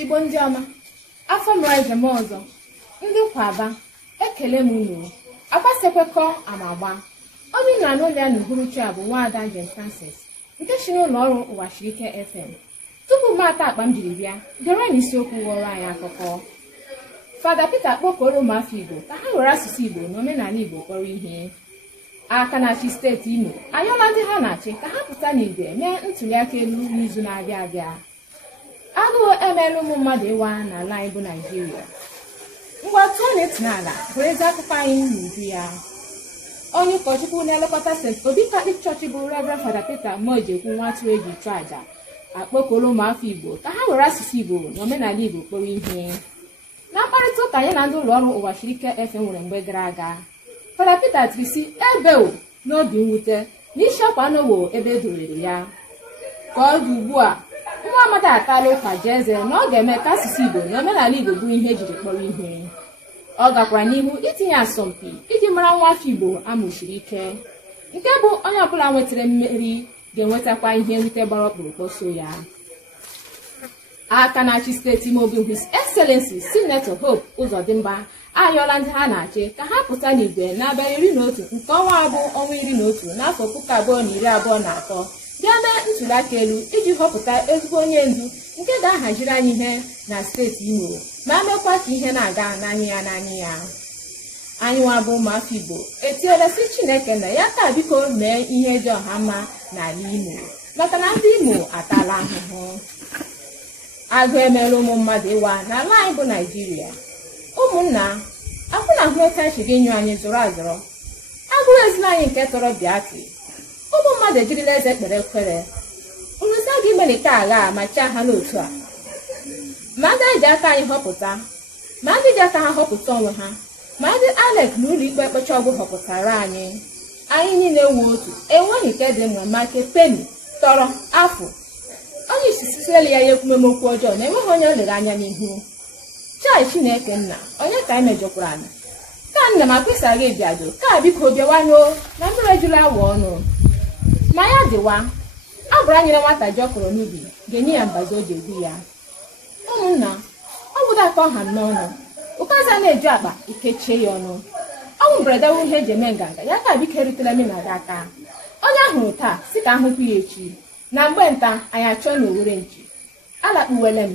Igbo ndị ọma, afọ mere njem ọzọ, ndị kwaba ekele m unu, agbasekwekọ amagba. Onye nọ n'ụlọ ya n'uhuruchi a bụ Nwaada Njem Francis nke si n'ụlọ ọrụ Ụwa Siri Ike FM. Tupu m ata akpa m jiri bịa, gere n'isiokwu ghọrọ anyị akụkọ. Fada Peter kpọkọrọ ụmụafọ Igbo ka ha were asụsụ Igbo na omenala Igbo kpọrọ ihe. Aka na-achị steeti Imo ayọla ndị ha na-achị ka ha pụta n'igwe mee ntụliaka elu n'izu na-abịa abịa. Agụụ emeela ụmụ mmadụ ịwa n'ala anyị bụ Naịjirịa. Ngwa tụọ na-eti n'ala bụrụ ezi akụkọ anyị n'uju ya. Onye ụkọchukwu na-elekọta St. Obi Catholic Church bụ Reverend Fada Peter Mojekwu Nwatụ eji chụọ aja akpọkọrọ ụmụafọ Igbo ka ha were asụsụ Igbo na omenala Igbo kpọrọ ihe. Na mkparịta ụka ya na ndị ụlọ ọrụ Ụwa Siri Ike FM nwere mgbe gara aga, Fada Peter tirisi ebeo n'obi mwute n'isi ọkwa anọwo ebe edorere ya. Ka ọ dị ugbu a, nwa amadi atala ụka Jeze na ọ ga-eme ka asụsụ Igbo na omenala Igbo bụ ihe ejiri kpọrọ ihe. Ọ gakwara n'ihu itinye asọmpi iji mara nwa afọ Igbo amụsiri ike, nke bụ onye ọbụla nwetara mmeri ga-enwetakwa ihe nrite gbara ọkpụrụkpụ so ya. Aka na-achị steeti Imo bụ His Excellency Senator Hope Uzodimma ayọla ndị ha na-achị ka ha pụta n'igwe n'abalị 11 nke ọnwa abụ ọnwa 11 n'afọ 2023 bịa mee ntụliaka elu iji họpụta ezigbo onye ndu nke ga-ahaziri anyị ihe na steeti Imo ma mekwa ka ihe na-aga n'anya ya. Anyị nwa bụ ụmụafọ Igbo etiela si Chineke na ya ka biko mee ihe dị ọha mma n'ala Imo maka na ndị Imo atala ahụhụ. Agụ emeela ụmụ mmadụ ịwa n'ala anyị bụ Naịjirịa. Ụmụnna, akwụ na ahụ otu anyị ga-enyo anyị zụrụ azụrụ. Agụrụ ezila anyị nke tọrọ bịatị. Ụmụ mmadụ ejirila eze kpere ekwere. Nrụzi aga imelite agha ma chaa ha n'otu a. Ma ndị ji aka anyị họpụta, ma ndị ji aka ha họpụta onwe ha, ma ndị Alec na ụlọ ikpe mkpecha ọgwụ họpụtara anyị. Anyị niile nwe otu, enweghị nke dị mma ma nke Penny tọrọ afọ. Onye isi siteli ya ekwumemokwu ọjọọ na-enweghị onye o lere anya n'ihu. Chai Chineke nna, onye ka anyị mejọkwara anyị? Ka nna m akpịsaghị bịado, ka biko bịawanụ na mmiri ejula awa ọnụ. Ma ya dịwa, a bụrụ anyere nwata ji ọkụrụ n'ubi ga-enye ya mbazi o ji egwu ya. Ụmụnna, ọ bụda aka ọha m n'ọnụ, ụkaza na-eju akpa ikechie ya ọnụ. Ọnwụ mberede wụ ihe eji eme nganga ya ka biko erutela minada aka. Onye ahụrụ taa si ka ahụkwu ya echi. Na mgbe nta anyị achọ na Owere nchi. Alakpuwele m.